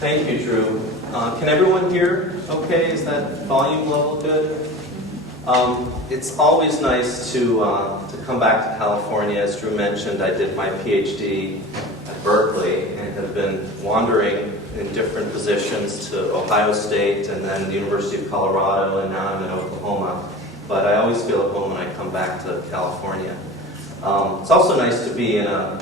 Thank you, Drew. Can everyone hear okay? Is that volume level good? It's always nice to come back to California. As Drew mentioned, I did my PhD at Berkeley and have been wandering in different positions to Ohio State and then the University of Colorado, and now I'm in Oklahoma. But I always feel at home when I come back to California. It's also nice to be in a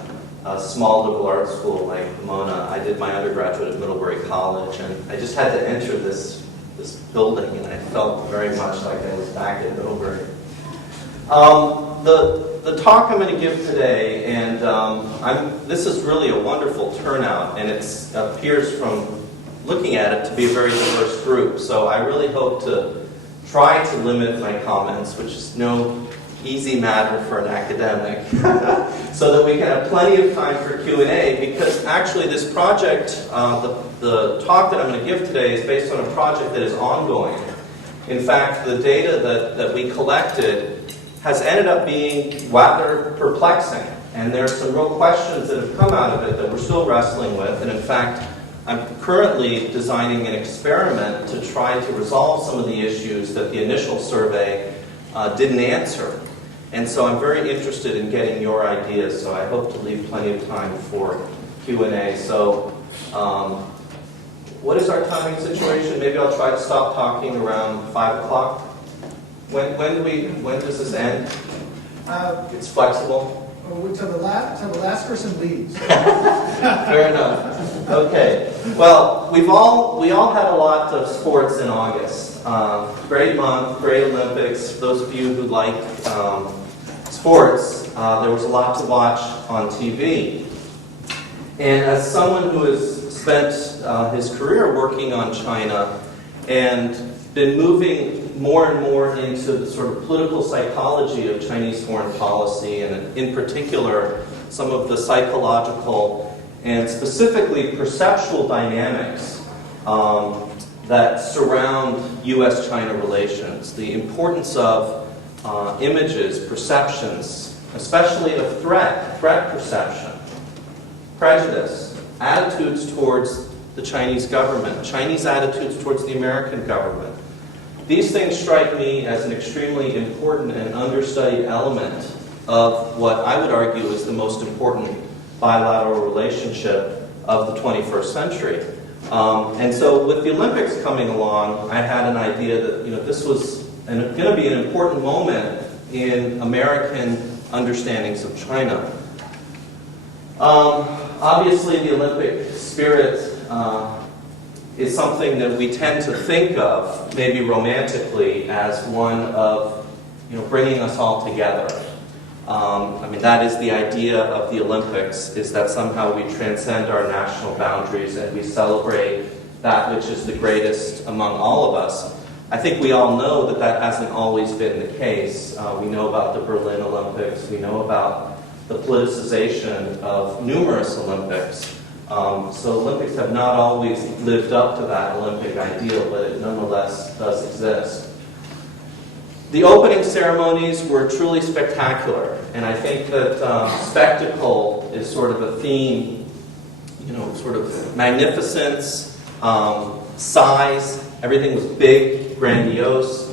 small liberal arts school like Pomona. I did my undergraduate at Middlebury College, and I just had to enter this building, and I felt very much like I was back at Middlebury. The talk I'm going to give today, and this is really a wonderful turnout, and it appears from looking at it to be a very diverse group. So I really hope to try to limit my comments, which is no easy matter for an academic, so that we can have plenty of time for Q&A, because actually this project, the talk that I'm going to give today is based on a project that is ongoing. In fact, the data that we collected has ended up being rather perplexing, and there are some real questions that have come out of it that we're still wrestling with, and in fact, I'm currently designing an experiment to try to resolve some of the issues that the initial survey didn't answer. And so I'm very interested in getting your ideas, so I hope to leave plenty of time for Q&A. So what is our timing situation? Maybe I'll try to stop talking around 5 o'clock. When does this end? It's flexible. Till the last person leaves. Fair enough. Okay. Well, we all had a lot of sports in August. Great month, great Olympics. Those of you who like sports, there was a lot to watch on TV. And as someone who has spent his career working on China and been moving more and more into the sort of political psychology of Chinese foreign policy, and in particular, some of the psychological and specifically perceptual dynamics that surround U.S.-China relations, the importance of images, perceptions, especially of threat perception, prejudice, attitudes towards the Chinese government, Chinese attitudes towards the American government. These things strike me as an extremely important and understudied element of what I would argue is the most important bilateral relationship of the 21st century. And so with the Olympics coming along, I had an idea that this was going to be an important moment in American understandings of China. Obviously, the Olympic spirit is something that we tend to think of, maybe romantically, as one of bringing us all together. That is the idea of the Olympics, is that somehow we transcend our national boundaries and we celebrate that which is the greatest among all of us. I think we all know that hasn't always been the case. We know about the Berlin Olympics. We know about the politicization of numerous Olympics. So Olympics have not always lived up to that Olympic ideal, but it nonetheless does exist. The opening ceremonies were truly spectacular, and I think that spectacle is sort of a theme, sort of magnificence, size. Everything was big, grandiose.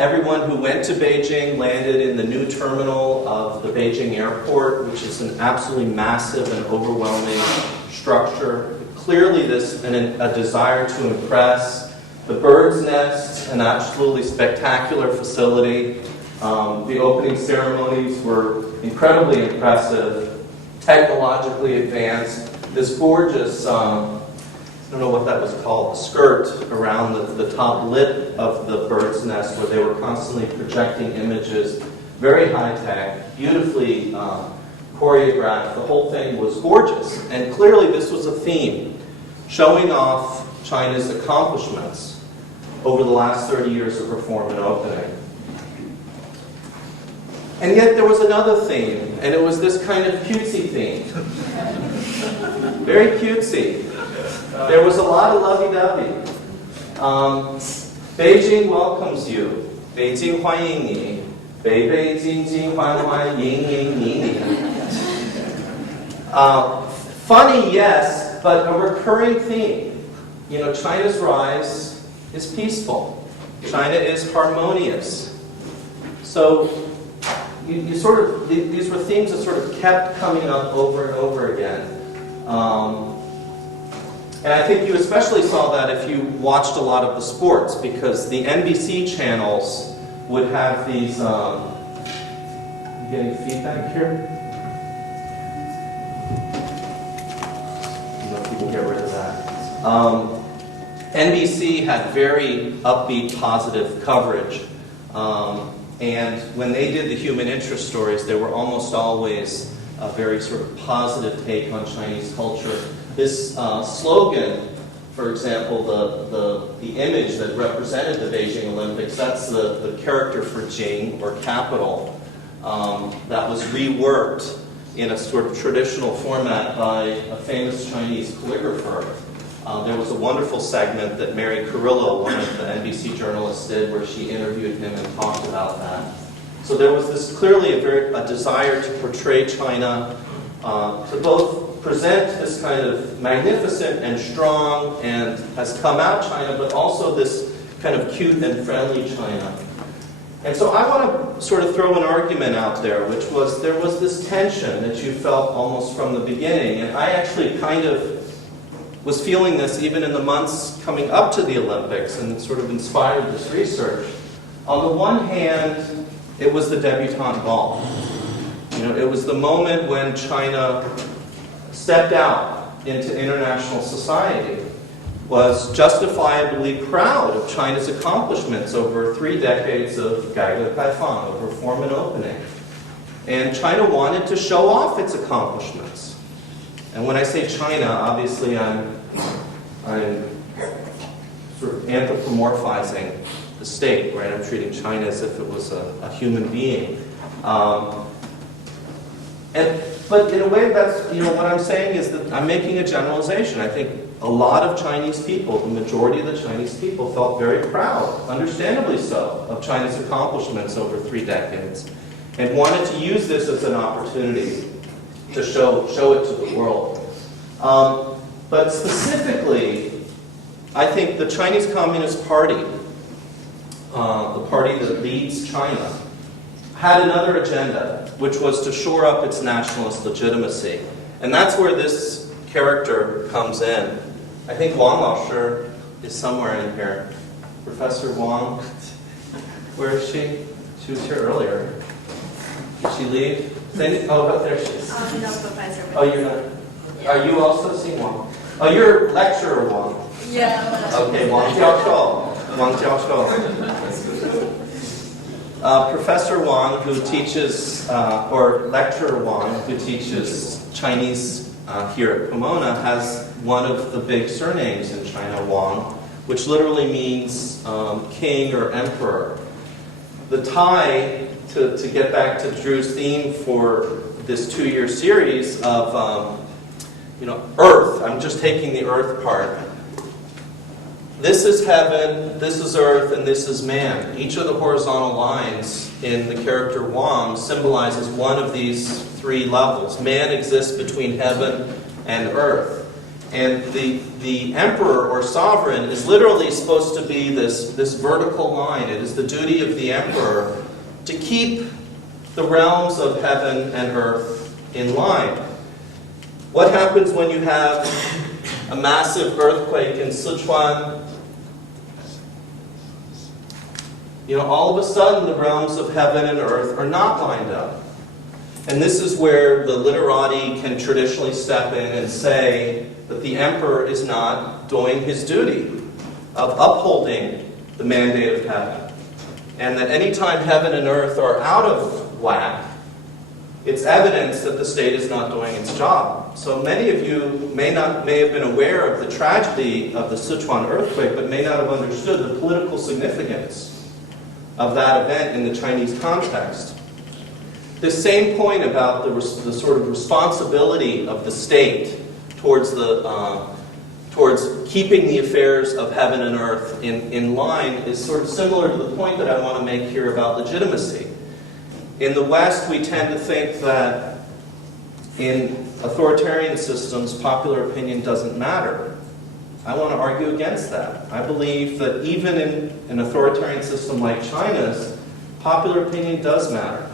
Everyone who went to Beijing landed in the new terminal of the Beijing airport, which is an absolutely massive and overwhelming structure. Clearly a desire to impress. The Bird's Nest, an absolutely spectacular facility. The opening ceremonies were incredibly impressive, technologically advanced. This gorgeous, I don't know what that was called, the skirt around the top lip of the Bird's Nest, where they were constantly projecting images, very high-tech, beautifully choreographed. The whole thing was gorgeous. And clearly this was a theme, showing off China's accomplishments over the last 30 years of reform and opening. And yet there was another theme, and it was this kind of cutesy theme. Very cutesy. There was a lot of lovey-dovey. Beijing welcomes you. Beijing 欢迎你. 北北京京欢欢迎迎你. Funny, yes, but a recurring theme. You know, China's rise is peaceful. China is harmonious. So you sort of, these were themes that sort of kept coming up over and over again. And I think you especially saw that if you watched a lot of the sports, because the NBC channels would have these, you getting feedback here? If you can get rid of that. NBC had very upbeat, positive coverage. And when they did the human interest stories, they were almost always a very sort of positive take on Chinese culture. This slogan, for example, the image that represented the Beijing Olympics, that's the character for Jing, or capital, that was reworked in a sort of traditional format by a famous Chinese calligrapher. There was a wonderful segment that Mary Carrillo, one of the NBC journalists, did where she interviewed him and talked about that. So there was this clearly a desire to portray China, to both present this kind of magnificent and strong and has come out China, but also this kind of cute and friendly China. And so I want to sort of throw an argument out there, which was there was this tension that you felt almost from the beginning. And I actually kind of was feeling this even in the months coming up to the Olympics, and it sort of inspired this research. On the one hand, it was the debutante ball. You know, it was the moment when China stepped out into international society, was justifiably proud of China's accomplishments over 3 decades of Gaiga Kaifang, of reform and opening. And China wanted to show off its accomplishments. And when I say China, obviously I'm sort of anthropomorphizing the state, right? I'm treating China as if it was a human being. But in a way, that's, you know, what I'm saying is that I'm making a generalization. I think a lot of Chinese people, the majority of the Chinese people, felt very proud, understandably so, of China's accomplishments over 3 decades, and wanted to use this as an opportunity to show it to the world. But specifically, I think the Chinese Communist Party, the party that leads China, had another agenda, which was to shore up its nationalist legitimacy. And that's where this character comes in. I think Wang Laoshi is somewhere in here. Professor Wang, where is she? She was here earlier. Did she leave? Oh, there she is. I'm no professor. Oh, you're not? Are you also seeing Wang? Oh, you're lecturer Wang. Yeah. Okay, Wang Jiaoshou. Wang Jiaoshou. Professor Wang, who teaches, or lecturer Wang, who teaches Chinese here at Pomona, has one of the big surnames in China, Wang, which literally means king or emperor. The tie, to get back to Drew's theme for this 2-year series of, earth. I'm just taking the earth part. This is heaven, this is earth, and this is man. Each of the horizontal lines in the character Wang symbolizes one of these 3 levels. Man exists between heaven and earth. And the emperor or sovereign is literally supposed to be this vertical line. It is the duty of the emperor to keep the realms of heaven and earth in line. What happens when you have a massive earthquake in Sichuan? All of a sudden the realms of heaven and earth are not lined up. And this is where the literati can traditionally step in and say that the emperor is not doing his duty of upholding the mandate of heaven. And that anytime heaven and earth are out of whack, it's evidence that the state is not doing its job. So many of you may have been aware of the tragedy of the Sichuan earthquake, but may not have understood the political significance of that event in the Chinese context. The same point about the sort of responsibility of the state towards keeping the affairs of heaven and earth in line is sort of similar to the point that I want to make here about legitimacy. In the West, we tend to think that in authoritarian systems, popular opinion doesn't matter. I want to argue against that. I believe that even in an authoritarian system like China's, popular opinion does matter.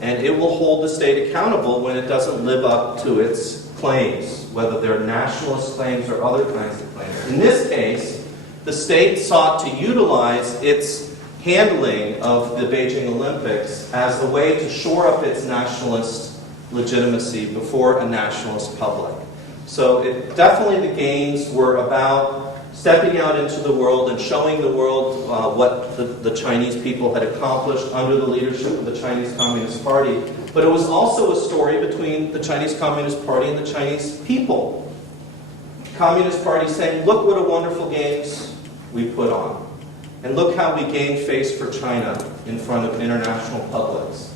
And it will hold the state accountable when it doesn't live up to its claims, whether they're nationalist claims or other kinds of claims. In this case, the state sought to utilize its handling of the Beijing Olympics as a way to shore up its nationalist legitimacy before a nationalist public. So definitely the games were about stepping out into the world and showing the world what the Chinese people had accomplished under the leadership of the Chinese Communist Party. But it was also a story between the Chinese Communist Party and the Chinese people. The Communist Party saying, look what a wonderful games we put on. And look how we gained face for China in front of international publics.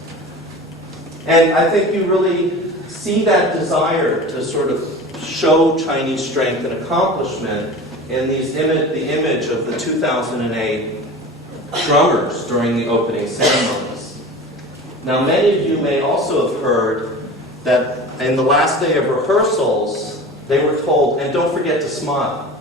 And I think you really see that desire to sort of show Chinese strength and accomplishment in the image of the 2008 drummers during the opening ceremonies. Now, many of you may also have heard that in the last day of rehearsals, they were told, and don't forget to smile.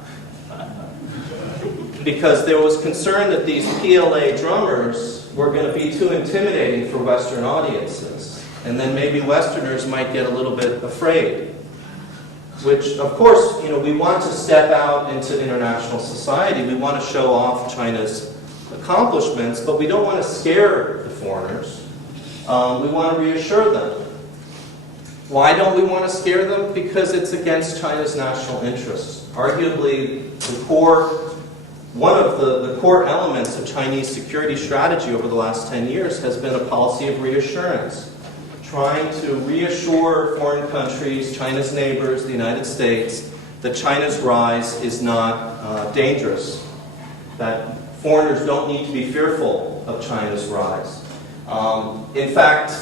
Because there was concern that these PLA drummers were going to be too intimidating for Western audiences. And then maybe Westerners might get a little bit afraid. Which, of course, we want to step out into international society. We want to show off China's accomplishments, but we don't want to scare the foreigners. We want to reassure them. Why don't we want to scare them? Because it's against China's national interests. Arguably, one of the core elements of Chinese security strategy over the last 10 years has been a policy of reassurance. Trying to reassure foreign countries, China's neighbors, the United States, that China's rise is not dangerous, that foreigners don't need to be fearful of China's rise. In fact,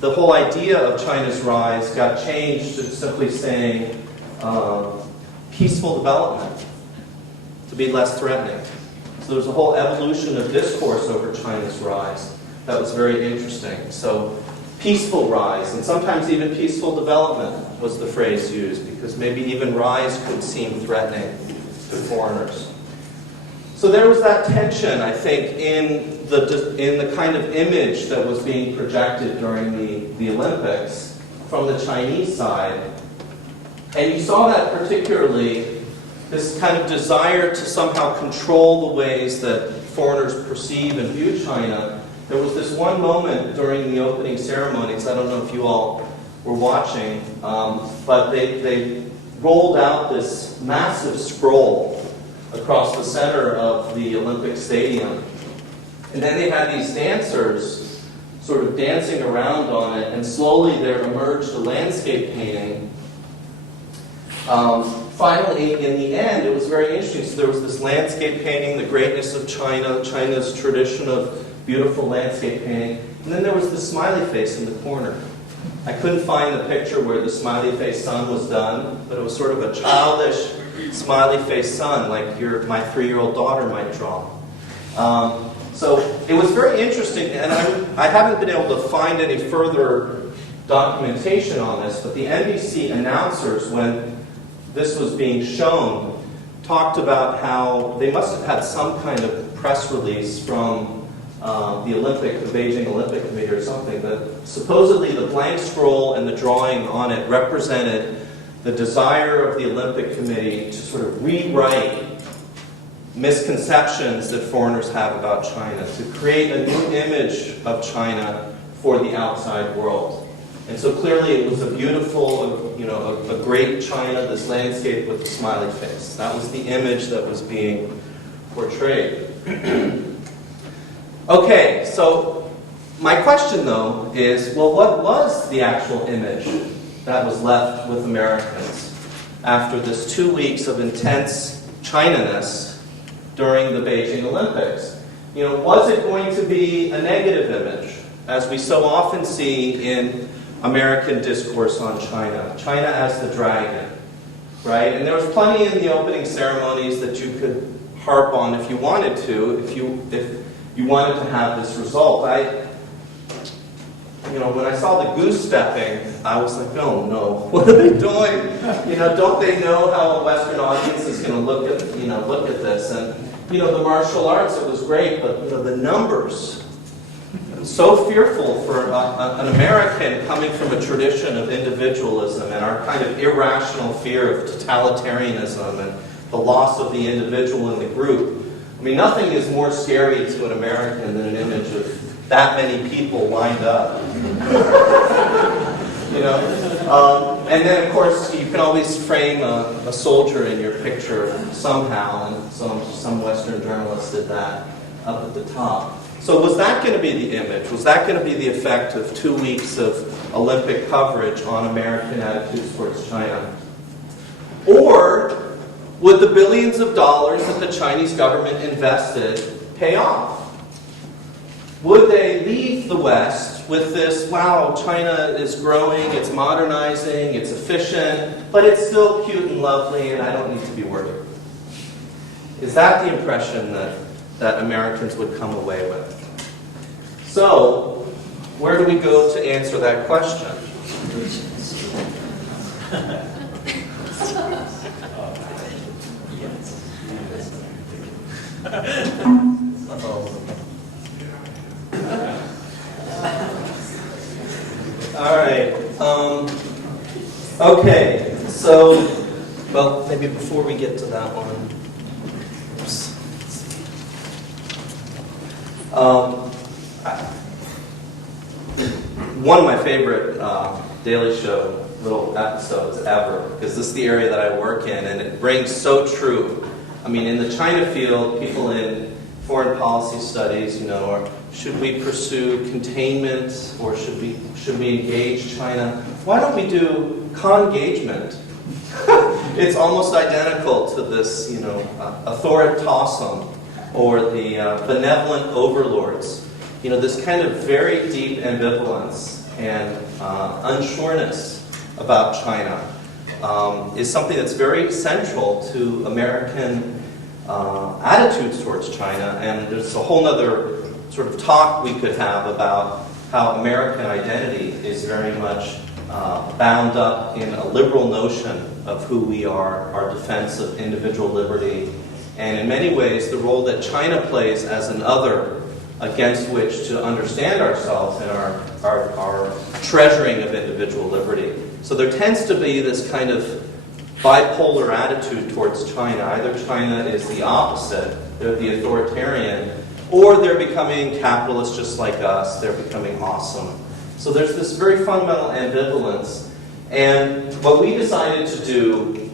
the whole idea of China's rise got changed to simply saying peaceful development, to be less threatening. So there's a whole evolution of discourse over China's rise that was very interesting. So peaceful rise, and sometimes even peaceful development was the phrase used, because maybe even rise could seem threatening to foreigners. So there was that tension, I think, in the kind of image that was being projected during the Olympics from the Chinese side. And you saw that particularly, this kind of desire to somehow control the ways that foreigners perceive and view China. There was this one moment during the opening ceremonies, I don't know if you all were watching, but they rolled out this massive scroll across the center of the Olympic Stadium. And then they had these dancers sort of dancing around on it, and slowly there emerged a landscape painting. Finally, in the end, it was very interesting. So there was this landscape painting, the greatness of China, China's tradition of beautiful landscape painting. And then there was the smiley face in the corner. I couldn't find the picture where the smiley face sun was done, but it was sort of a childish smiley face sun, like my 3-year-old daughter might draw. So it was very interesting, and I haven't been able to find any further documentation on this, but the NBC announcers, when this was being shown, talked about how they must have had some kind of press release from the Beijing Olympic Committee or something, that supposedly the blank scroll and the drawing on it represented the desire of the Olympic Committee to sort of rewrite misconceptions that foreigners have about China, to create a new image of China for the outside world. And so clearly it was a beautiful, a great China, this landscape with a smiley face. That was the image that was being portrayed. Okay, so my question, though, is, well, what was the actual image that was left with Americans after this 2 weeks of intense China-ness during the Beijing Olympics? Was it going to be a negative image, as we so often see in American discourse on China? China as the dragon, right? And there was plenty in the opening ceremonies that you could harp on if you wanted to, if you wanted to have this result. when I saw the goose stepping, I was like, oh no, what are they doing? Don't they know how a Western audience is going to look at this? And the martial arts, it was great, but the numbers. So fearful for an American coming from a tradition of individualism and our kind of irrational fear of totalitarianism and the loss of the individual in the group. I mean, nothing is more scary to an American than an image of that many people lined up. And then, of course, you can always frame a soldier in your picture somehow, and some Western journalists did that up at the top. So was that going to be the image? Was that going to be the effect of 2 weeks of Olympic coverage on American attitudes towards China? Or would the billions of dollars that the Chinese government invested pay off? Would they leave the West with this, wow, China is growing, it's modernizing, it's efficient, but it's still cute and lovely and I don't need to be worried? Is that the impression that Americans would come away with? So, where do we go to answer that question? All right. Okay. So, well, maybe before we get to that one. One of my favorite Daily Show little episodes ever, because this is the area that I work in, and it rings so true. I mean, in the China field, people in foreign policy studies, or should we pursue containment or should we engage China? Why don't we do con-engagement? It's almost identical to this, authoritasm or the benevolent overlords. This kind of very deep ambivalence and unsureness about China is something that's very central to American attitudes towards China. And there's a whole other sort of talk we could have about how American identity is very much bound up in a liberal notion of who we are, our defense of individual liberty, and in many ways the role that China plays as an other against which to understand ourselves and our treasuring of individual liberty. So there tends to be this kind of bipolar attitude towards China. Either China is the opposite, they're the authoritarian, or they're becoming capitalists just like us, they're becoming awesome. So there's this very fundamental ambivalence. And what we decided to do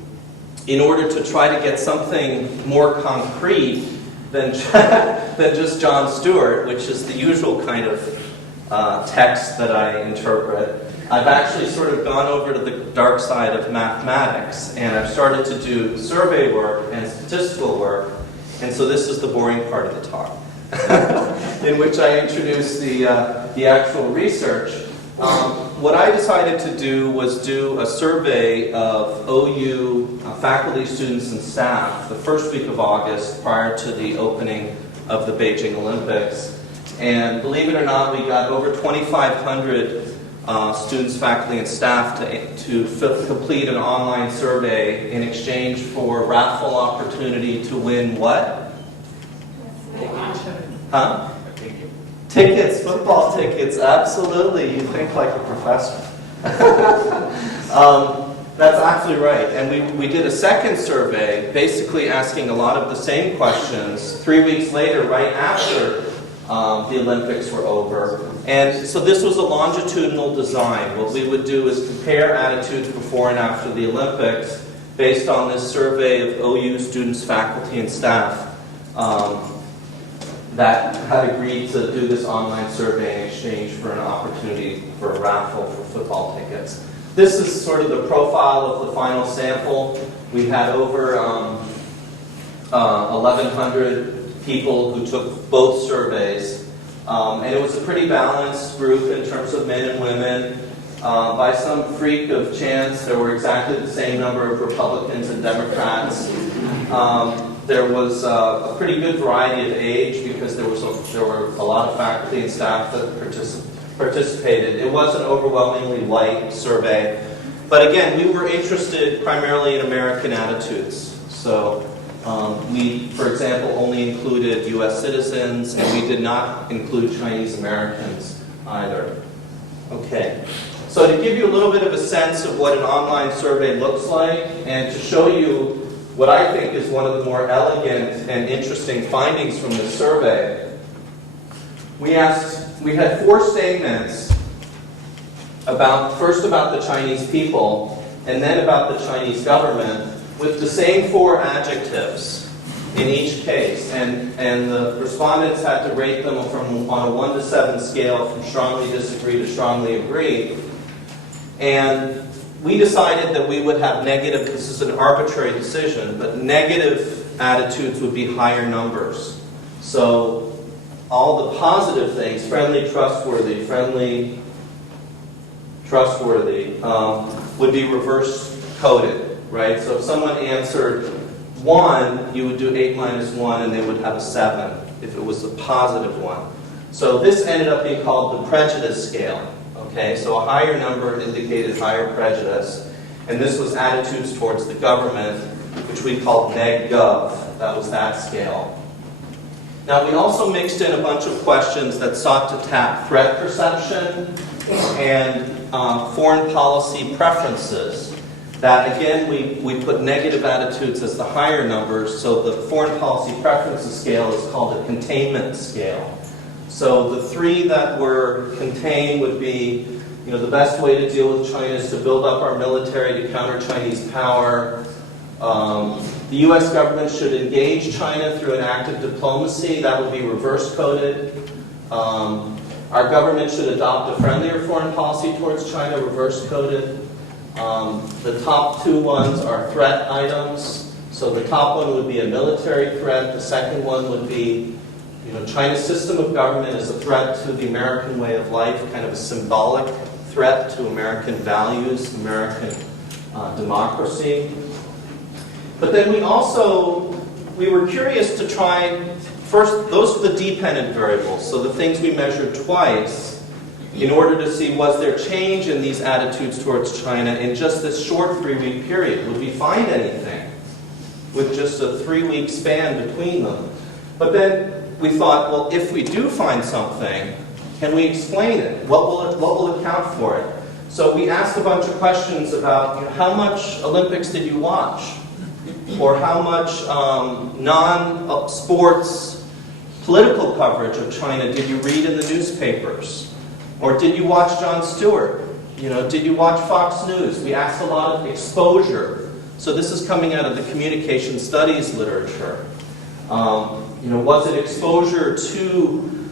in order to try to get something more concrete than just Jon Stewart, which is the usual kind of text that I interpret, I've actually sort of gone over to the dark side of mathematics, and I've started to do survey work and statistical work, and so this is the boring part of the talk, in which I introduce the actual research. What I decided to do was do a survey of OU faculty, students, and staff the first week of August prior to the opening of the Beijing Olympics. And believe it or not, we got over 2,500 students, faculty, and staff to complete an online survey in exchange for raffle opportunity to win what? Huh? Tickets, football tickets, absolutely. You think like a professor. That's absolutely right. And we did a second survey, basically asking a lot of the same questions 3 weeks later, right after the Olympics were over. And so this was a longitudinal design. What we would do is compare attitudes before and after the Olympics based on this survey of OU students, faculty, and staff that had agreed to do this online survey in exchange for an opportunity for a raffle for football tickets. This is sort of the profile of the final sample. We had over 1,100 people who took both surveys. And it was a pretty balanced group in terms of men and women. By some freak of chance, there were exactly the same number of Republicans and Democrats. There was a pretty good variety of age because there were a lot of faculty and staff that participated. It was an overwhelmingly white survey. But again, we were interested primarily in American attitudes. So we, for example, only included U.S. citizens, and we did not include Chinese Americans either. Okay. So to give you a little bit of a sense of what an online survey looks like, and to show you what I think is one of the more elegant and interesting findings from this survey, we had 4 statements first about the Chinese people, and then about the Chinese government, with the same 4 adjectives in each case. And the respondents had to rate them on a 1 to 7 scale, from strongly disagree to strongly agree. And we decided that we would have negative, this is an arbitrary decision, but negative attitudes would be higher numbers. So all the positive things, friendly, trustworthy, would be reverse coded, right? So if someone answered 1, you would do 8 minus 1 and they would have a 7 if it was a positive one. So this ended up being called the prejudice scale. Okay, so a higher number indicated higher prejudice, and this was attitudes towards the government, which we called neg-gov. That was that scale. Now, we also mixed in a bunch of questions that sought to tap threat perception and foreign policy preferences. That, again, we put negative attitudes as the higher numbers, so the foreign policy preferences scale is called a containment scale. So the 3 that were contained would be, the best way to deal with China is to build up our military to counter Chinese power. The U.S. government should engage China through an active diplomacy. That would be reverse coded. Our government should adopt a friendlier foreign policy towards China, reverse coded. The top 2 ones are threat items. So the top one would be a military threat. The second one would be China's system of government is a threat to the American way of life, kind of a symbolic threat to American values, American democracy. But then we were curious to try, first, those were the dependent variables, so the things we measured twice, in order to see was there change in these attitudes towards China in just this short 3-week period. Would we find anything with just a 3-week span between them? But then we thought, well, if we do find something, can we explain it? What will account for it? So we asked a bunch of questions about how much Olympics did you watch? Or how much non-sports political coverage of China did you read in the newspapers? Or did you watch Jon Stewart? Did you watch Fox News? We asked a lot of exposure. So this is coming out of the communication studies literature. Was it exposure to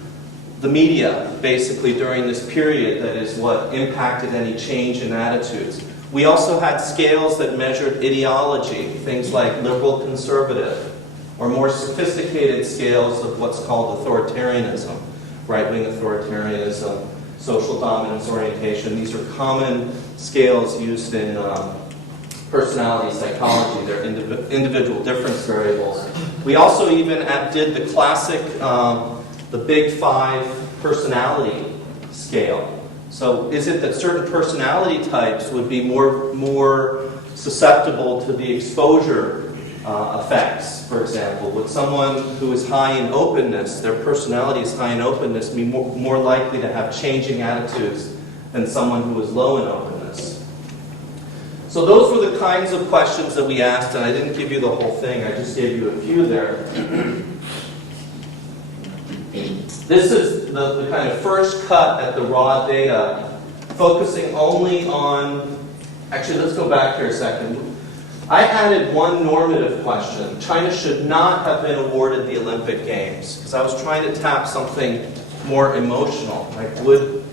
the media, basically, during this period that is what impacted any change in attitudes? We also had scales that measured ideology, things like liberal conservative, or more sophisticated scales of what's called authoritarianism, right-wing authoritarianism, social dominance orientation. These are common scales used in personality psychology. They're individual difference variables. We also even did the classic, the Big 5 personality scale. So is it that certain personality types would be more susceptible to the exposure effects, for example? Would someone who is high in openness, their personality is high in openness, be more likely to have changing attitudes than someone who is low in openness? So those were the kinds of questions that we asked, and I didn't give you the whole thing, I just gave you a few there. This is the kind of first cut at the raw data, focusing only on, actually let's go back here a second. I added one normative question. China should not have been awarded the Olympic Games, because I was trying to tap something more emotional. Like, would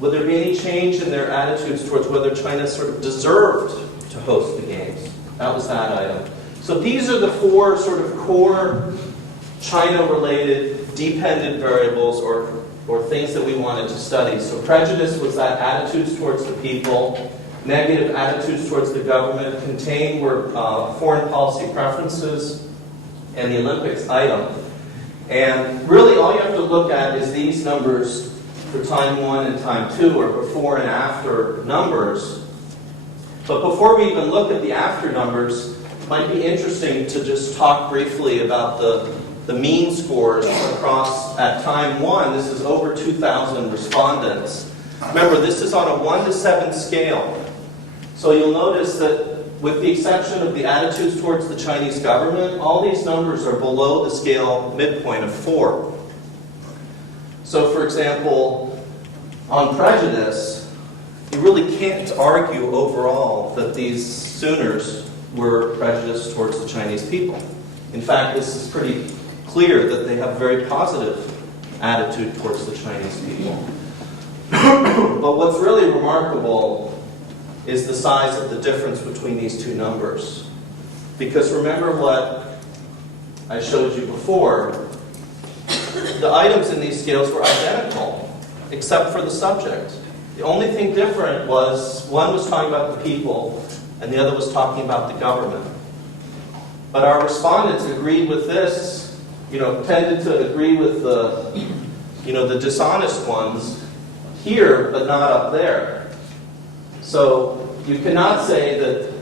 there be any change in their attitudes towards whether China sort of deserved to host the Games? That was that item. So these are the 4 sort of core China-related dependent variables or things that we wanted to study. So prejudice was that attitudes towards the people, negative attitudes towards the government, contained were foreign policy preferences, and the Olympics item. And really all you have to look at is these numbers for time 1 and time 2 are before and after numbers. But before we even look at the after numbers, it might be interesting to just talk briefly about the mean scores across at time 1. This is over 2,000 respondents. Remember, this is on a 1 to 7 scale. So you'll notice that with the exception of the attitudes towards the Chinese government, all these numbers are below the scale midpoint of 4. So for example, on prejudice, you really can't argue overall that these Sooners were prejudiced towards the Chinese people. In fact, this is pretty clear that they have a very positive attitude towards the Chinese people. But what's really remarkable is the size of the difference between these two numbers. Because remember what I showed you before, the items in these scales were identical, except for the subject. The only thing different was one was talking about the people, and the other was talking about the government. But our respondents agreed with this, tended to agree with the dishonest ones here, but not up there. So you cannot say that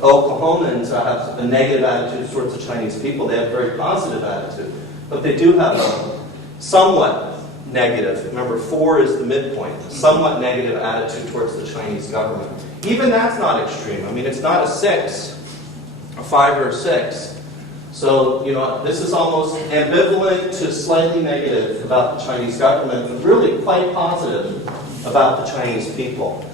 Oklahomans have a negative attitude towards the Chinese people. They have a very positive attitude. But they do have a somewhat negative, remember 4 is the midpoint, somewhat negative attitude towards the Chinese government. Even that's not extreme. I mean, it's not a 6, a 5 or a 6. So, this is almost ambivalent to slightly negative about the Chinese government, but really quite positive about the Chinese people.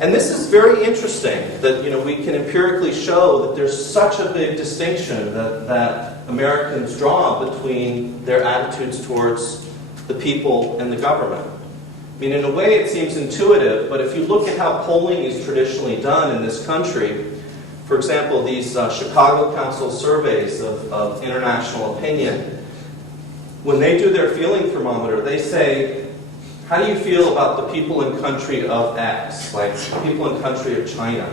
And this is very interesting that we can empirically show that there's such a big distinction that Americans draw between their attitudes towards the people and the government. I mean, in a way it seems intuitive, but if you look at how polling is traditionally done in this country, for example, these Chicago Council surveys of international opinion, when they do their feeling thermometer, they say, how do you feel about the people in country of X, like the people in country of China?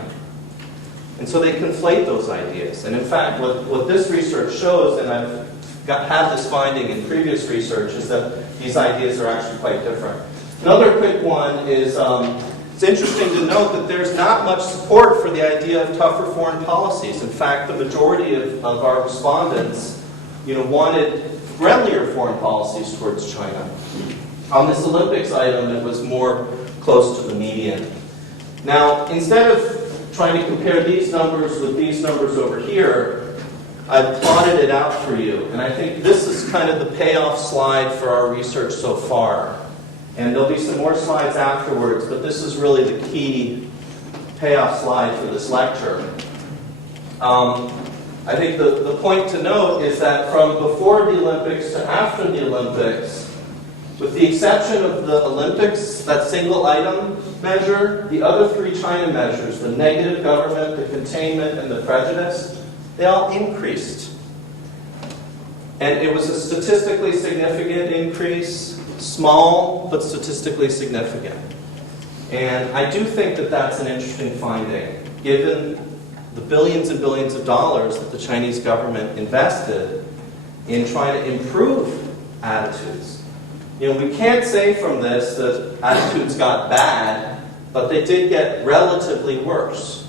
And so they conflate those ideas. And in fact, what this research shows, and I've had this finding in previous research, is that these ideas are actually quite different. Another quick one is, it's interesting to note that there's not much support for the idea of tougher foreign policies. In fact, the majority of our respondents, wanted friendlier foreign policies towards China. On this Olympics item, it was more close to the median. Now, instead of trying to compare these numbers with these numbers over here, I've plotted it out for you. And I think this is kind of the payoff slide for our research so far. And there'll be some more slides afterwards, but this is really the key payoff slide for this lecture. I think the point to note is that from before the Olympics to after the Olympics, with the exception of the Olympics, that single item measure, the other 3 China measures, the negative government, the containment, and the prejudice, they all increased. And it was a statistically significant increase, small, but statistically significant. And I do think that that's an interesting finding, given the billions and billions of dollars that the Chinese government invested in trying to improve attitudes. We can't say from this that attitudes got bad, but they did get relatively worse.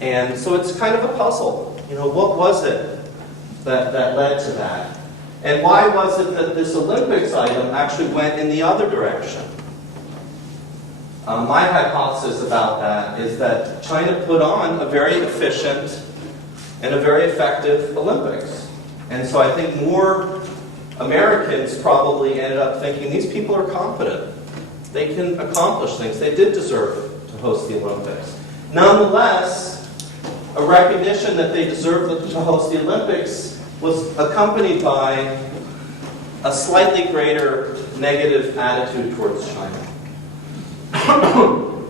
And so it's kind of a puzzle. What was it that led to that? And why was it that this Olympics item actually went in the other direction? My hypothesis about that is that China put on a very efficient and a very effective Olympics. And so I think more Americans probably ended up thinking these people are competent. They can accomplish things. They did deserve to host the Olympics. Nonetheless, a recognition that they deserved to host the Olympics was accompanied by a slightly greater negative attitude towards China.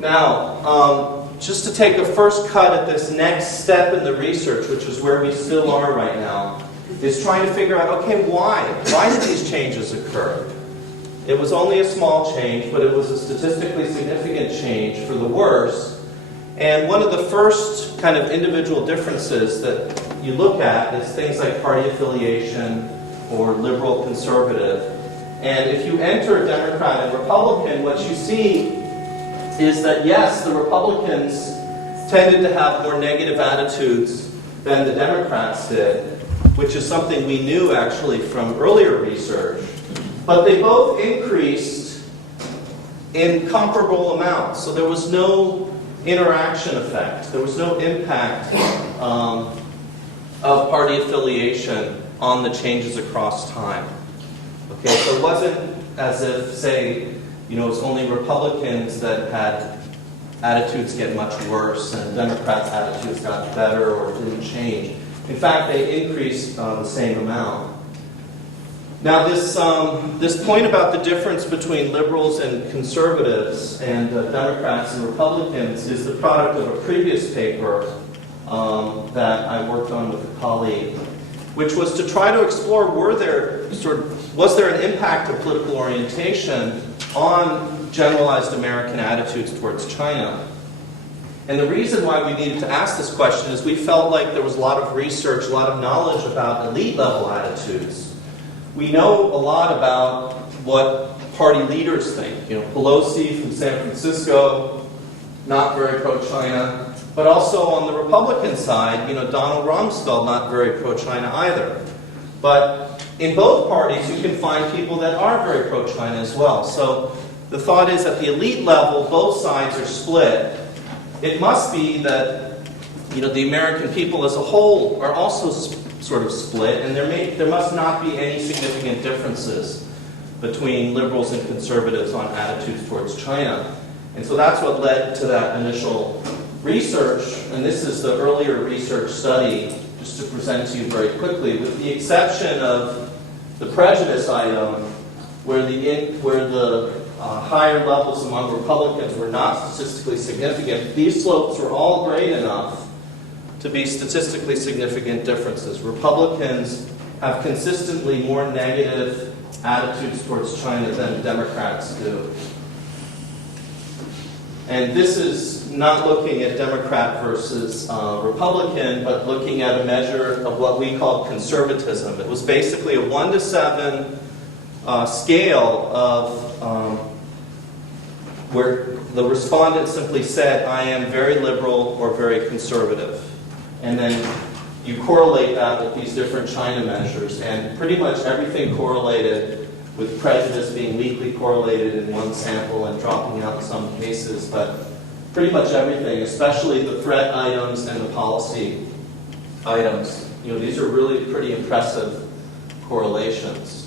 Now, just to take a first cut at this next step in the research, which is where we still are right now, is trying to figure out, okay, why? Why did these changes occur? It was only a small change, but it was a statistically significant change for the worse. And one of the first kind of individual differences that you look at is things like party affiliation or liberal conservative. And if you enter Democrat and Republican, what you see is that, yes, the Republicans tended to have more negative attitudes than the Democrats did, which is something we knew actually from earlier research. But they both increased in comparable amounts. So there was no interaction effect. There was no impact of party affiliation on the changes across time. Okay, so it wasn't as if, say, it was only Republicans that had attitudes get much worse and Democrats' attitudes got better or didn't change. In fact, they increased the same amount. Now, this point about the difference between liberals and conservatives and Democrats and Republicans is the product of a previous paper that I worked on with a colleague, which was to try to explore was there an impact of political orientation on generalized American attitudes towards China. And the reason why we needed to ask this question is we felt like there was a lot of research, a lot of knowledge about elite level attitudes. We know a lot about what party leaders think. Pelosi from San Francisco, not very pro-China, but also on the Republican side, Donald Rumsfeld, not very pro-China either. But in both parties, you can find people that are very pro-China as well. So the thought is at the elite level, both sides are split. It must be that the American people as a whole are also sort of split, and there must not be any significant differences between liberals and conservatives on attitudes towards China. And so that's what led to that initial research, and this is the earlier research study, just to present to you very quickly, with the exception of the prejudice item, where the higher levels among Republicans were not statistically significant. These slopes were all great enough to be statistically significant differences. Republicans have consistently more negative attitudes towards China than Democrats do. And this is not looking at Democrat versus Republican, but looking at a measure of what we call conservatism. It was basically a 1 to 7 scale of where the respondent simply said, I am very liberal or very conservative. And then you correlate that with these different China measures, and pretty much everything correlated, with prejudice being weakly correlated in one sample and dropping out in some cases, but pretty much everything, especially the threat items and the policy items. These are really pretty impressive correlations.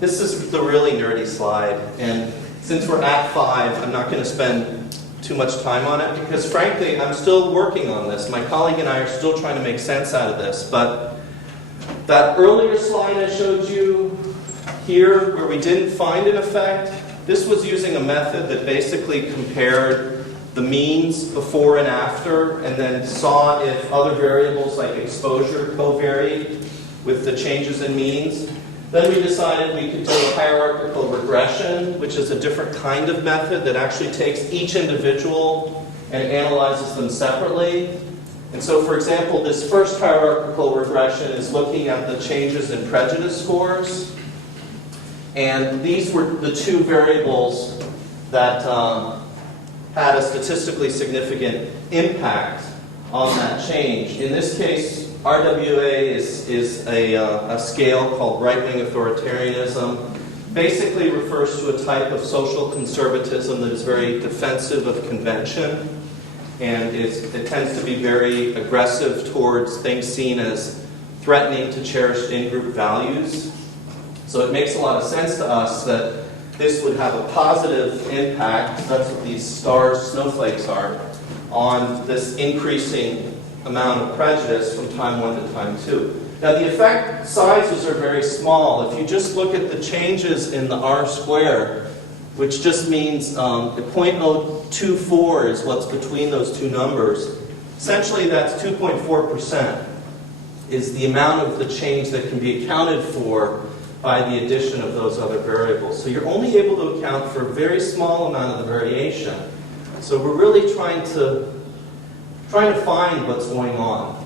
This is the really nerdy slide, and since we're at 5, I'm not going to spend too much time on it, because frankly, I'm still working on this. My colleague and I are still trying to make sense out of this, but that earlier slide I showed you here, where we didn't find an effect, this was using a method that basically compared the means before and after, and then saw if other variables like exposure covaried with the changes in means. Then we decided we could do a hierarchical regression, which is a different kind of method that actually takes each individual and analyzes them separately. And so, for example, this first hierarchical regression is looking at the changes in prejudice scores. And these were the two variables that had a statistically significant impact on that change. In this case, RWA is a scale called right-wing authoritarianism. Basically refers to a type of social conservatism that is very defensive of convention, and it tends to be very aggressive towards things seen as threatening to cherished in-group values. So it makes a lot of sense to us that this would have a positive impact, that's what these stars, snowflakes are, on this increasing amount of prejudice from time 1 to time 2. Now the effect sizes are very small. If you just look at the changes in the R square, which just means 0.024 is what's between those two numbers, essentially that's 2.4% is the amount of the change that can be accounted for by the addition of those other variables. So you're only able to account for a very small amount of the variation. So we're really trying to find what's going on.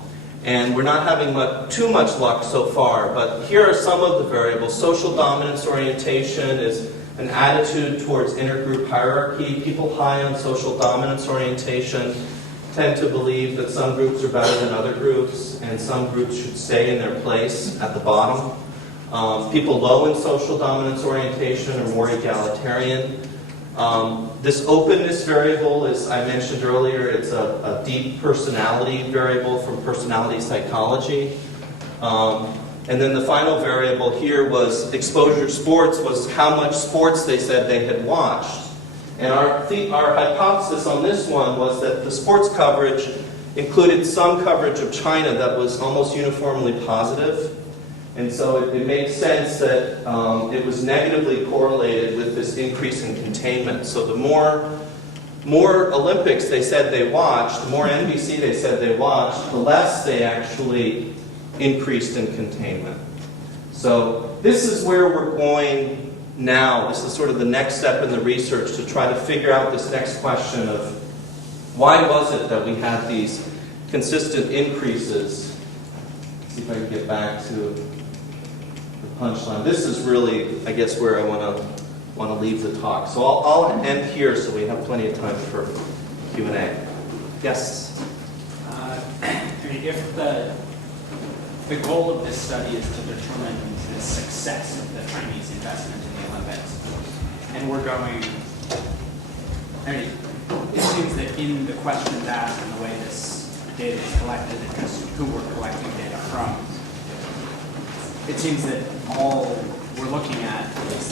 And we're not having too much luck so far, but here are some of the variables. Social dominance orientation is an attitude towards intergroup hierarchy. People high on social dominance orientation tend to believe that some groups are better than other groups, and some groups should stay in their place at the bottom. People low in social dominance orientation are more egalitarian. This openness variable, as I mentioned earlier, it's a deep personality variable from personality psychology. And then the final variable here was exposure to sports, was how much sports they said they had watched. And our hypothesis on this one was that the sports coverage included some coverage of China that was almost uniformly positive. And so it made sense that it was negatively correlated with this increase in containment. So the more Olympics they said they watched, the more NBC they said they watched, the less they actually increased in containment. So this is where we're going now. This is sort of the next step in the research to try to figure out this next question of why was it that we had these consistent increases. Let's see if I can get back to the punchline. This is really, I guess, where I want to leave the talk. So I'll end here so we have plenty of time for Q&A. Yes? If the goal of this study is to determine the success of the Chinese investment in the Olympics, and we're going, it seems that in the questions asked and the way this data is collected and just who we're collecting data from, it seems that all we're looking at is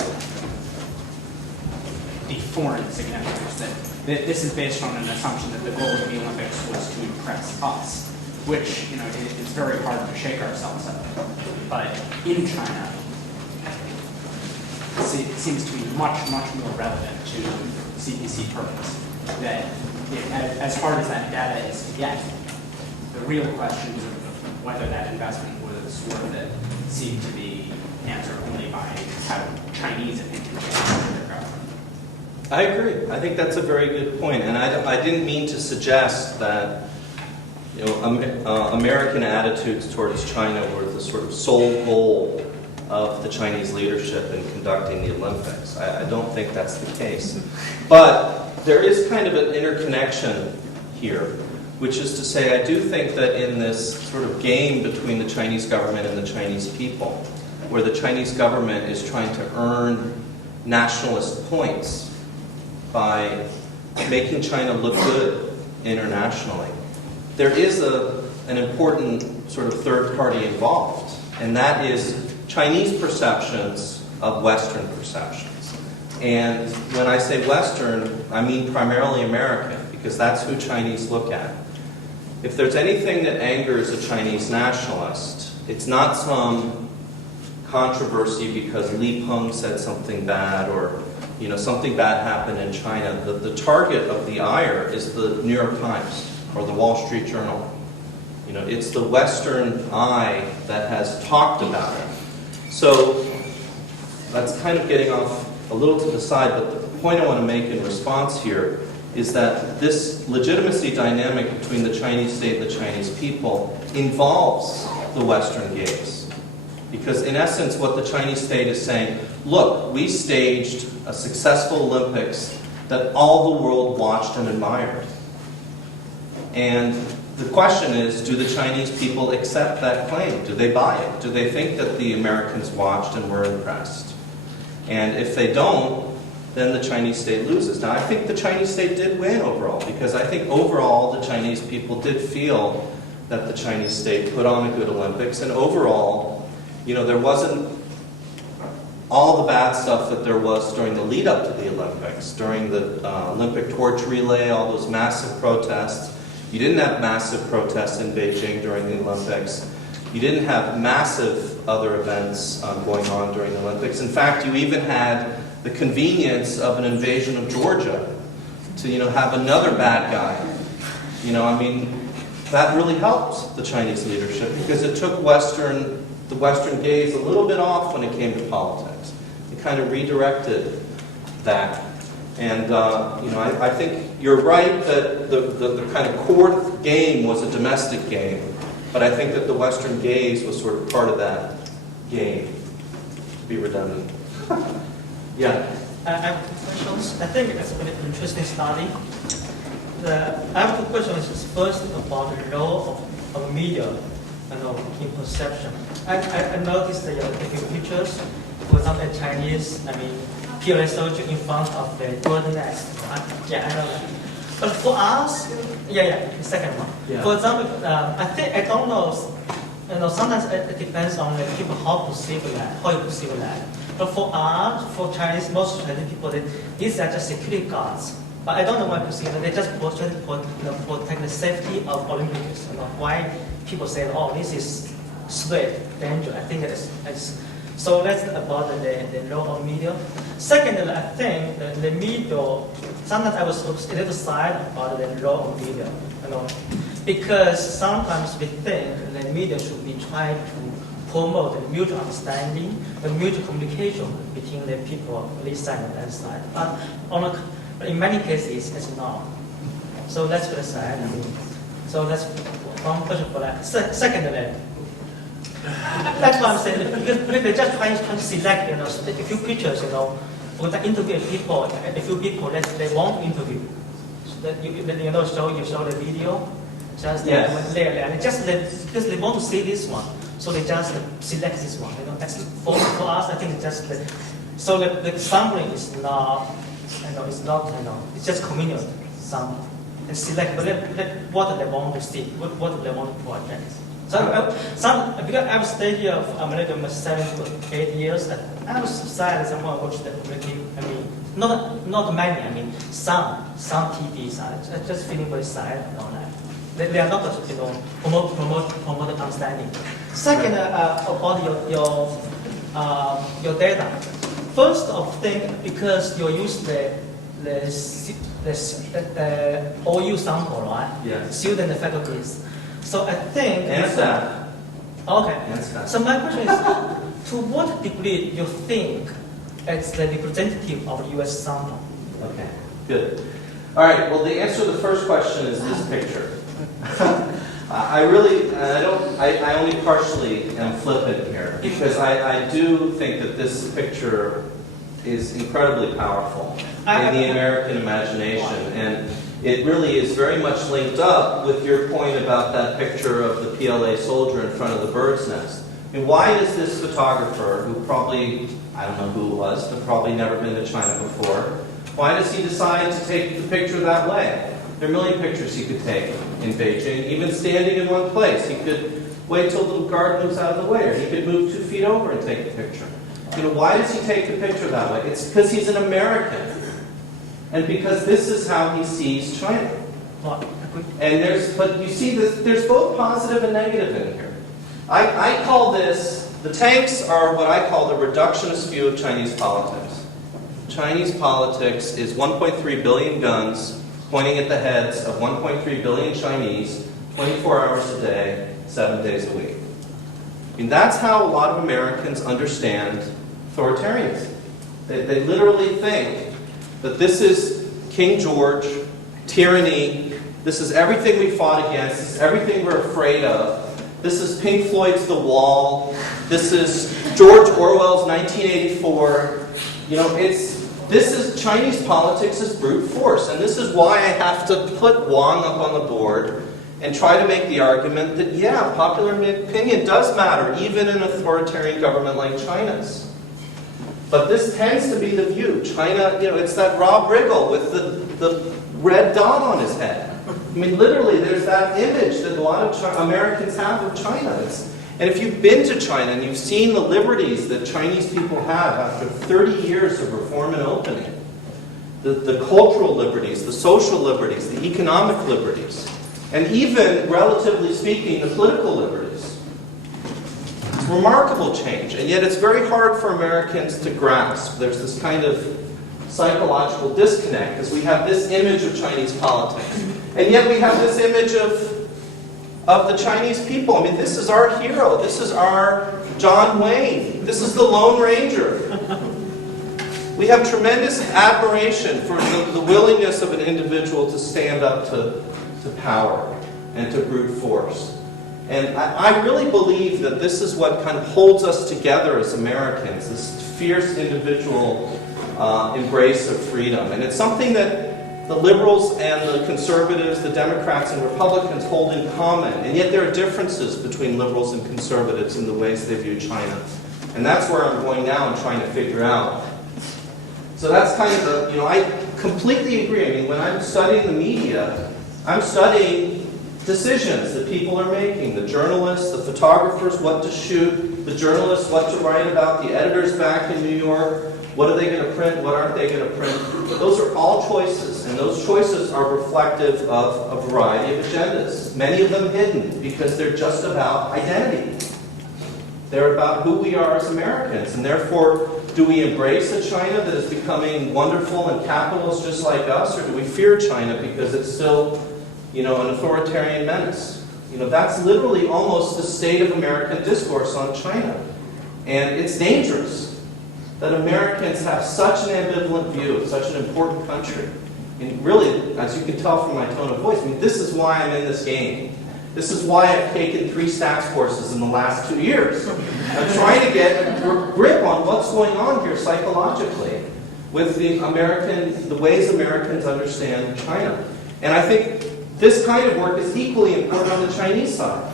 the foreign significance. That this is based on an assumption that the goal of the Olympics was to impress us, which, it's very hard to shake ourselves of. But in China, it seems to be much, much more relevant to CPC purpose. That as hard as that data is to get, the real questions of whether that investment was worth it seem to be answered only by how Chinese opinion changes their government. I agree. I think that's a very good point. And I didn't mean to suggest that American attitudes towards China were the sort of sole goal of the Chinese leadership in conducting the Olympics. I don't think that's the case. But there is kind of an interconnection here, which is to say I do think that in this sort of game between the Chinese government and the Chinese people, where the Chinese government is trying to earn nationalist points by making China look good internationally, there is an important sort of third party involved, and that is Chinese perceptions of Western perceptions. And when I say Western, I mean primarily American, because that's who Chinese look at. If there's anything that angers a Chinese nationalist, it's not some controversy because Li Peng said something bad or something bad happened in China. The target of the ire is the New York Times or the Wall Street Journal. It's the Western eye that has talked about it. So that's kind of getting off a little to the side, but the point I want to make in response here is that this legitimacy dynamic between the Chinese state and the Chinese people involves the Western gaze. Because in essence, what the Chinese state is saying, look, we staged a successful Olympics that all the world watched and admired. And the question is, do the Chinese people accept that claim? Do they buy it? Do they think that the Americans watched and were impressed? And if they don't, then the Chinese state loses. Now, I think the Chinese state did win overall, because I think overall the Chinese people did feel that the Chinese state put on a good Olympics, and overall, there wasn't all the bad stuff that there was during the lead up to the Olympics, during the Olympic torch relay, all those massive protests. You didn't have massive protests in Beijing during the Olympics. You didn't have massive other events going on during the Olympics. In fact, you even had the convenience of an invasion of Georgia to, have another bad guy. That really helped the Chinese leadership because it took the Western gaze a little bit off when it came to politics. It kind of redirected that. And, I think you're right that the kind of core game was a domestic game. But I think that the Western gaze was sort of part of that game, to be redundant. Yeah. I have two questions. I think it's a very interesting study. I have two questions. First, about the role of media in perception. I noticed that you're taking pictures, for example, Chinese, PLA soldier in front of the golden nest. Yeah, I know that. But for us, the second one. Yeah. For example, I don't know. Sometimes it depends on the people how you perceive that. But for us, for Chinese, most Chinese people, these are just security guards. But I don't know why people say that. They just try to protect the safety of Olympics. Why people say, oh, this is threat, danger. I think it's so that's about the role of media. Secondly, I think the media, sometimes I was a little side about the role of media, because sometimes we think the media should be trying to promote the mutual understanding, the mutual communication between the people on this side and that side. But in many cases, it's not. So that's what I said. So that's one question for that. Secondly, that's what I'm saying. Because they're just trying to select, a few pictures, for the interview people, a few people that they want to interview. So that you show the video, just Yes. because they want to see this one, so they just select this one. That's for us. I think it's just so the sampling is not, it's just convenient. Some and select, but what they want to see, what they want to project. So because I've stayed here for America for 7 to 8 years, I was sad someone watched the community. Not many. Some TVs. I'm just feeling very sad on that. They are not, promote understanding. Second, about your data. First of thing, because you use the OU sample, right? Yeah. Student and faculties. So I think. And staff. Okay. And staff. So my question is, to what degree you think it's the representative of the U.S. sample? Okay, good. All right, well, the answer to the first question is this picture. I only partially am flippant here, because I do think that this picture is incredibly powerful in the American imagination, and it really is very much linked up with your point about that picture of the PLA soldier in front of the bird's nest. Why does this photographer, who probably, I don't know who it was, but probably never been to China before, why does he decide to take the picture that way? There are a million pictures he could take in Beijing, even standing in one place. He could wait till the little guard moves out of the way, or he could move 2 feet over and take the picture. Why does he take the picture that way? It's because he's an American. And because this is how he sees China. But you see, there's both positive and negative in here. I call this, the tanks are what I call the reductionist view of Chinese politics. Chinese politics is 1.3 billion guns pointing at the heads of 1.3 billion Chinese, 24 hours a day, 7 days a week. That's how a lot of Americans understand authoritarianism. They literally think that this is King George, tyranny, this is everything we fought against, this is everything we're afraid of, this is Pink Floyd's The Wall, this is George Orwell's 1984, this is Chinese politics is brute force, and this is why I have to put Wang up on the board and try to make the argument that, popular opinion does matter, even in an authoritarian government like China's. But this tends to be the view. China, it's that Rob Riggle with the red dot on his head. Literally, there's that image that a lot of Americans have of China. And if you've been to China and you've seen the liberties that Chinese people have after 30 years of reform and opening, the cultural liberties, the social liberties, the economic liberties, and even, relatively speaking, the political liberties. It's remarkable change, and yet it's very hard for Americans to grasp. There's this kind of psychological disconnect, because we have this image of Chinese politics, and yet we have this image of the Chinese people. This is our hero. This is our John Wayne. This is the Lone Ranger. We have tremendous admiration for the willingness of an individual to stand up to power and to brute force. And I really believe that this is what kind of holds us together as Americans, this fierce individual embrace of freedom. And it's something that the liberals and the conservatives, the Democrats and Republicans hold in common. And yet there are differences between liberals and conservatives in the ways they view China. And that's where I'm going now and trying to figure out. So that's kind of I completely agree. I mean, when I'm studying the media, I'm studying decisions that people are making. The journalists, the photographers, what to shoot, the journalists, what to write about, the editors back in New York, what are they going to print, what aren't they going to print. Those are all choices, and those choices are reflective of a variety of agendas, many of them hidden because they're just about identity. They're about who we are as Americans, and therefore, do we embrace a China that is becoming wonderful and capitalist just like us, or do we fear China because it's still, an authoritarian menace? That's literally almost the state of American discourse on China. And it's dangerous that Americans have such an ambivalent view of such an important country. And really, as you can tell from my tone of voice, this is why I'm in this game. This is why I've taken 3 stats courses in the last 2 years. I'm trying to get a grip on what's going on here psychologically with the ways Americans understand China. And I think this kind of work is equally important on the Chinese side.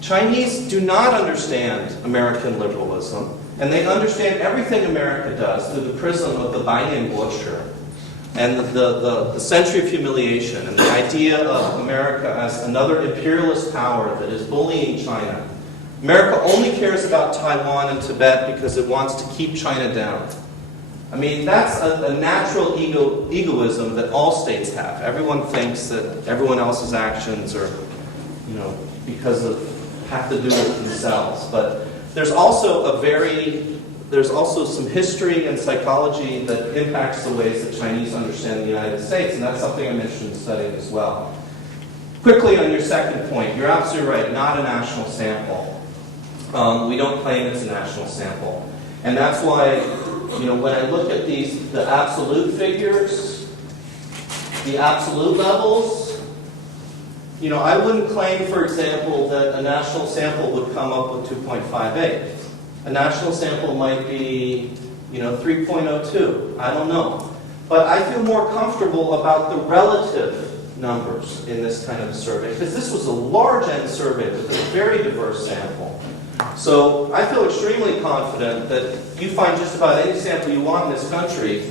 Chinese do not understand American liberalism, and they understand everything America does through the prism of the Beijing and the century of humiliation and the idea of America as another imperialist power that is bullying China. America only cares about Taiwan and Tibet because it wants to keep China down. That's a natural egoism that all states have. Everyone thinks that everyone else's actions are, have to do with themselves. But there's also some history and psychology that impacts the ways that Chinese understand the United States, and that's something I'm interested in studying as well. Quickly on your second point, you're absolutely right, not a national sample. We don't claim it's a national sample. And that's why, when I look at the absolute figures, the absolute levels, I wouldn't claim, for example, that a national sample would come up with 2.58. A national sample might be, 3.02. I don't know. But I feel more comfortable about the relative numbers in this kind of a survey, because this was a large end survey with a very diverse sample. So I feel extremely confident that you find just about any sample you want in this country,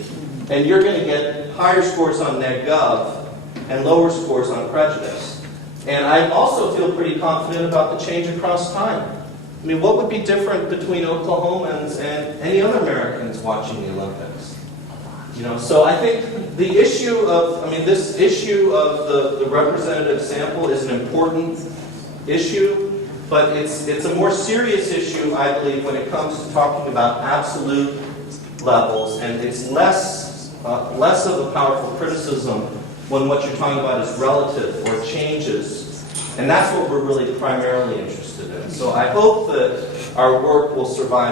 and you're going to get higher scores on NegGov and lower scores on prejudice. And I also feel pretty confident about the change across time. What would be different between Oklahomans and any other Americans watching the Olympics? So I think the issue of, this issue of the representative sample is an important issue, but it's a more serious issue, I believe, when it comes to talking about absolute levels, and it's less of a powerful criticism when what you're talking about is relative or changes, and that's what we're really primarily interested in. So I hope that our work will survive